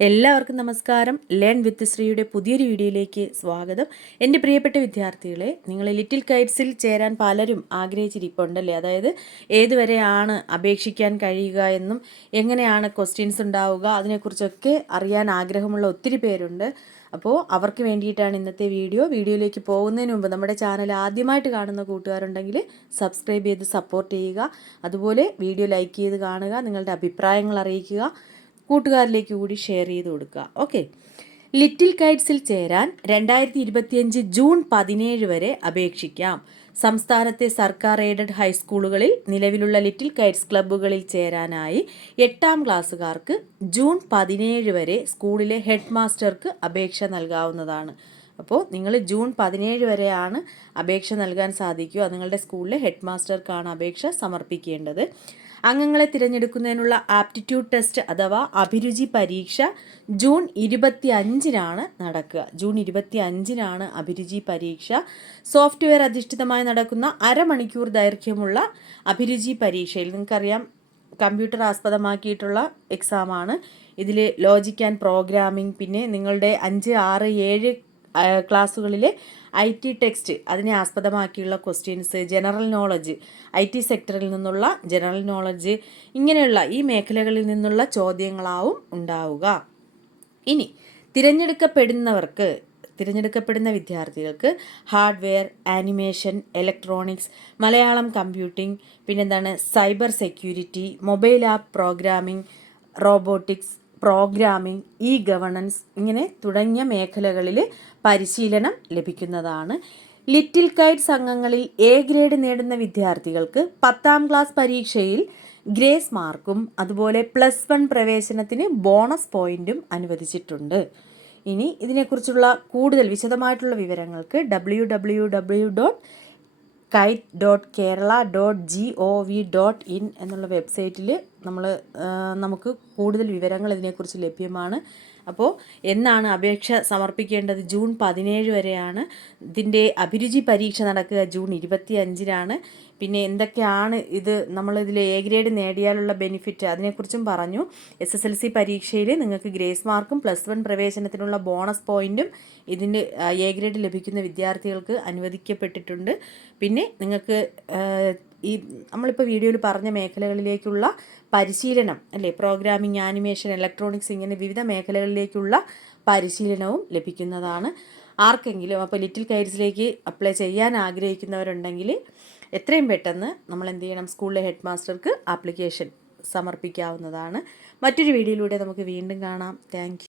എല്ലാവർക്കും നമസ്കാരം. Learn with ശ്രീയുടെ പുതിയൊരു വീഡിയോയിലേക്ക് സ്വാഗതം. എന്റെ പ്രിയപ്പെട്ട വിദ്യാർത്ഥികളെ നിങ്ങൾ ലിറ്റിൽ കൈറ്റ്സിൽ ചേരാൻ പലരും ആഗ്രഹിച്ചിരിപ്പുണ്ടല്ലേ? അതായത് ഏതുവരെയാണ് അപേക്ഷിക്കാൻ കഴിയുക എന്നും എങ്ങനെയാണ് ക്വസ്റ്റ്യൻസ് ഉണ്ടാവുക അതിനെക്കുറിച്ചൊക്കെ അറിയാൻ ആഗ്രഹമുള്ള ഒത്തിരി പേരുണ്ട്. അപ്പോൾ അവർക്ക് വേണ്ടിയിട്ടാണ് ഇന്നത്തെ വീഡിയോ. വീഡിയോയിലേക്ക് പോകുന്നതിന് മുമ്പ് നമ്മുടെ ചാനൽ ആദ്യമായിട്ട് കാണുന്ന കൂട്ടുകാരുണ്ടെങ്കിൽ സബ്സ്ക്രൈബ് ചെയ്ത് സപ്പോർട്ട് ചെയ്യുക. അതുപോലെ വീഡിയോ ലൈക്ക് ചെയ്ത് കാണുക നിങ്ങളുടെ അഭിപ്രായങ്ങൾ അറിയിക്കുക. കൂട്ടുകാരിലേക്ക് കൂടി ഷെയർ ചെയ്ത് കൊടുക്കുക. ഓക്കെ ലിറ്റിൽ കൈറ്റ്സിൽ ചേരാൻ രണ്ടായിരത്തി ഇരുപത്തിയഞ്ച് ജൂൺ പതിനേഴ് വരെ അപേക്ഷിക്കാം. സംസ്ഥാനത്തെ സർക്കാർ എയ്ഡഡ് ഹൈസ്കൂളുകളിൽ നിലവിലുള്ള ലിറ്റിൽ കൈറ്റ്സ് ക്ലബ്ബുകളിൽ ചേരാനായി എട്ടാം ക്ലാസ്സുകാർക്ക് ജൂൺ പതിനേഴ് വരെ സ്കൂളിലെ ഹെഡ് മാസ്റ്റർക്ക് അപേക്ഷ നൽകാവുന്നതാണ്. അപ്പോൾ നിങ്ങൾ ജൂൺ പതിനേഴ് വരെയാണ് അപേക്ഷ നൽകാൻ സാധിക്കുക. നിങ്ങളുടെ സ്കൂളിലെ ഹെഡ് മാസ്റ്റർക്കാണ് അപേക്ഷ സമർപ്പിക്കേണ്ടത്. അംഗങ്ങളെ തിരഞ്ഞെടുക്കുന്നതിനുള്ള ആപ്റ്റിറ്റ്യൂഡ് ടെസ്റ്റ് അഥവാ അഭിരുചി പരീക്ഷ ജൂൺ ഇരുപത്തി അഞ്ചിനാണ് നടക്കുക. ജൂൺ ഇരുപത്തി അഞ്ചിനാണ് അഭിരുചി പരീക്ഷ. സോഫ്റ്റ്വെയർ അധിഷ്ഠിതമായി നടക്കുന്ന അരമണിക്കൂർ ദൈർഘ്യമുള്ള അഭിരുചി പരീക്ഷയിൽ നിങ്ങൾക്കറിയാം കമ്പ്യൂട്ടർ ആസ്പദമാക്കിയിട്ടുള്ള എക്സാമാണ് ഇതിൽ ലോജിക് ആൻഡ് പ്രോഗ്രാമിംഗ് പിന്നെ നിങ്ങളുടെ അഞ്ച് ആറ് ഏഴ് ക്ലാസ്സുകളിലെ ഐ ടി ടെക്സ്റ്റ് അതിനെ ആസ്പദമാക്കിയുള്ള questions general knowledge I T സെക്ടറിൽ നിന്നുള്ള ജനറൽ നോളജ് ഇങ്ങനെയുള്ള ഈ മേഖലകളിൽ നിന്നുള്ള ചോദ്യങ്ങളാവും ഉണ്ടാവുക. ഇനി തിരഞ്ഞെടുക്കപ്പെടുന്നവർക്ക് തിരഞ്ഞെടുക്കപ്പെടുന്ന വിദ്യാർത്ഥികൾക്ക് hardware animation electronics Malayalam computing പിന്നെന്താണ് cyber security mobile app programming robotics programming E governance ഇങ്ങനെ തുടങ്ങിയ മേഖലകളിൽ പരിശീലനം ലഭിക്കുന്നതാണ്. ലിറ്റിൽ കൈറ്റ് സംഘങ്ങളിൽ എ ഗ്രേഡ് നേടുന്ന വിദ്യാർത്ഥികൾക്ക് പത്താം ക്ലാസ് പരീക്ഷയിൽ ഗ്രേസ് മാർക്കും അതുപോലെ പ്ലസ് വൺ പ്രവേശനത്തിന് ബോണസ് പോയിന്റും അനുവദിച്ചിട്ടുണ്ട്. ഇനി ഇതിനെക്കുറിച്ചുള്ള കൂടുതൽ വിശദമായിട്ടുള്ള വിവരങ്ങൾക്ക് W W W dot kite dot Kerala dot G O V dot in എന്നുള്ള വെബ്സൈറ്റിൽ നമ്മൾ നമുക്ക് കൂടുതൽ വിവരങ്ങൾ ഇതിനെക്കുറിച്ച് ലഭ്യമാണ്. അപ്പോൾ എന്നാണ് അപേക്ഷ സമർപ്പിക്കേണ്ടത്? ജൂൺ പതിനേഴ് വരെയാണ്. ഇതിന്റെ അഭിരുചി പരീക്ഷ നടക്കുക ജൂൺ ഇരുപത്തി അഞ്ചിനാണ് പിന്നെ എന്തൊക്കെയാണ് ഇത്? നമ്മളിതിൽ എ ഗ്രേഡ് നേടിയാലുള്ള ബെനിഫിറ്റ് അതിനെക്കുറിച്ചും പറഞ്ഞു. എസ് എസ് എൽ സി പരീക്ഷയിൽ നിങ്ങൾക്ക് ഗ്രേസ് മാർക്കും പ്ലസ് വൺ പ്രവേശനത്തിനുള്ള ബോണസ് പോയിന്റും ഇതിന് എ ഗ്രേഡ് ലഭിക്കുന്ന വിദ്യാർത്ഥികൾക്ക് അനുവദിക്കപ്പെട്ടിട്ടുണ്ട്. പിന്നെ നിങ്ങൾക്ക് ഈ നമ്മളിപ്പോൾ വീഡിയോയിൽ പറഞ്ഞ മേഖലകളിലേക്കുള്ള പരിശീലനം അല്ലേ? പ്രോഗ്രാമിംഗ് ആനിമേഷൻ ഇലക്ട്രോണിക്സ് ഇങ്ങനെ വിവിധ മേഖലകളിലേക്കുള്ള പരിശീലനവും ലഭിക്കുന്നതാണ്. ആർക്കെങ്കിലും അപ്പോൾ ലിറ്റിൽ കൈറ്റ്സിലേക്ക് അപ്ലൈ ചെയ്യാൻ ആഗ്രഹിക്കുന്നവരുണ്ടെങ്കിൽ എത്രയും പെട്ടെന്ന് നമ്മൾ എന്ത് ചെയ്യണം സ്കൂളിലെ ഹെഡ് മാസ്റ്റർക്ക് ആപ്ലിക്കേഷൻ സമർപ്പിക്കാവുന്നതാണ്. മറ്റൊരു വീഡിയോയിലൂടെ നമുക്ക് വീണ്ടും കാണാം. താങ്ക്